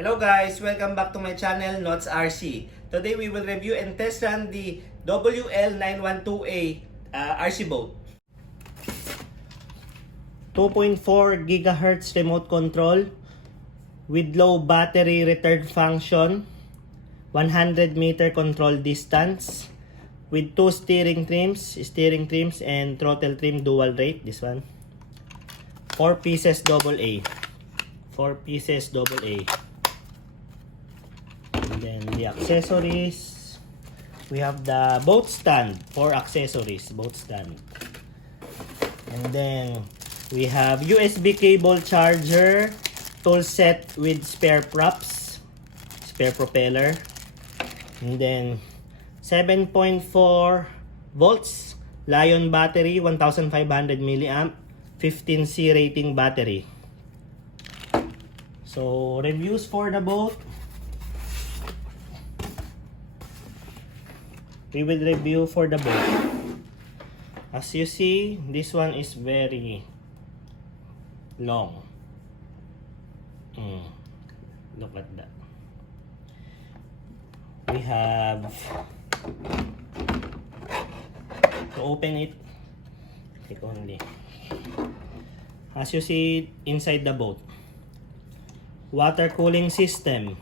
Hello guys! Welcome back to my channel, nots'rc. Today we will review and test run the WL912A RC boat. 2.4 GHz remote control with low battery return function, 100 meter control distance, with 2 steering trims and throttle trim dual rate. This one, 4 pieces AA. 4 pieces AA. And then the accessories, we have the boat stand, 4 accessories, boat stand. And then we have USB cable charger, tool set with spare props, spare propeller. And then 7.4 volts Lion battery, 1500 milliamp, 15C rating battery. So reviews for the boat. We will review for the boat. As you see, this one is very long. Look at that. We have to open it. Click only. As you see inside the boat, water cooling system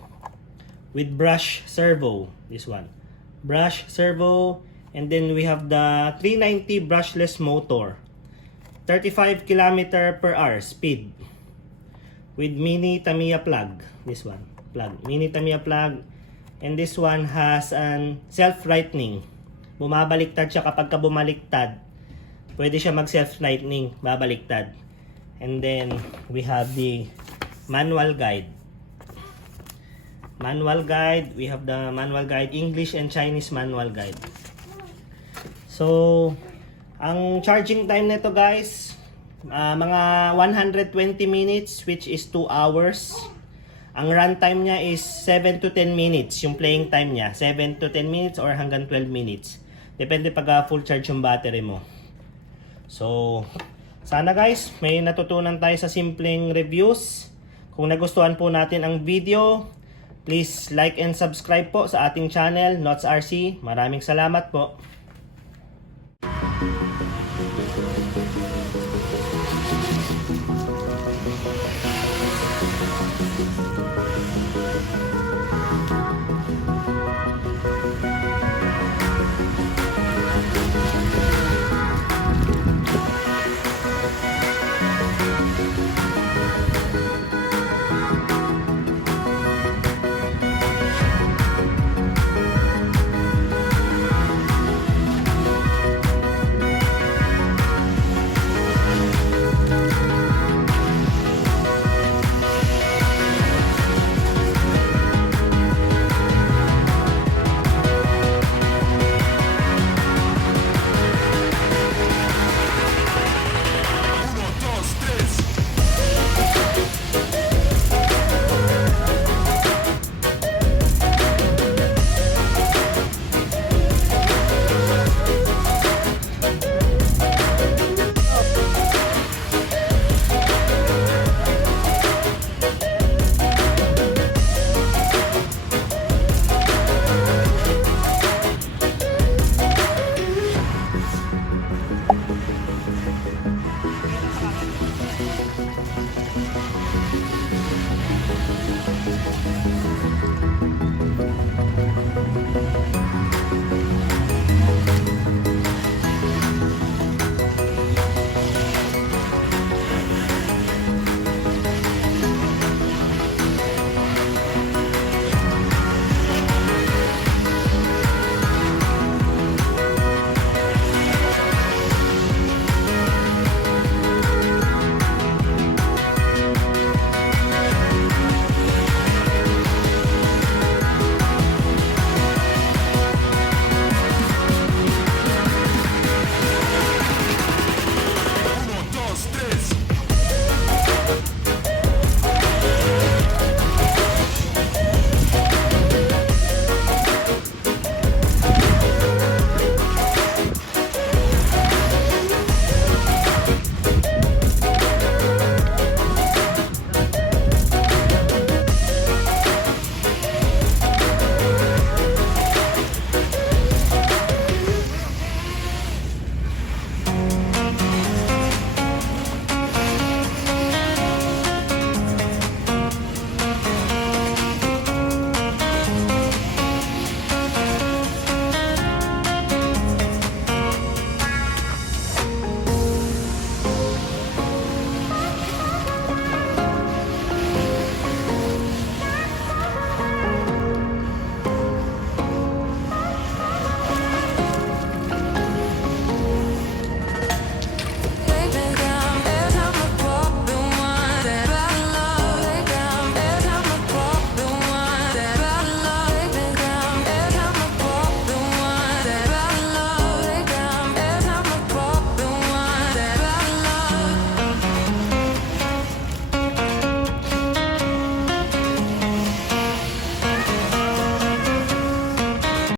with brush servo. This one, brush servo. And then we have the 390 brushless motor, 35 km/h speed, with mini Tamiya plug. This one, plug, mini Tamiya plug. And this one has an self-lightening. Bumabaliktad siya kapag ka bumaliktad. Pwede siya mag self-lightening, babaliktad. And then we have the manual guide. Manual guide, we have the manual guide, English and Chinese manual guide. So, ang charging time nito guys, mga 120 minutes, which is 2 hours. Ang run time niya is 7 to 10 minutes, yung playing time niya, 7 to 10 minutes or hanggang 12 minutes. Depende pag full charge yung battery mo. So, sana guys, may natutunan tayo sa simpleng reviews. Kung nagustuhan po natin ang video, please like and subscribe po sa ating channel, nots'rc. Maraming salamat po.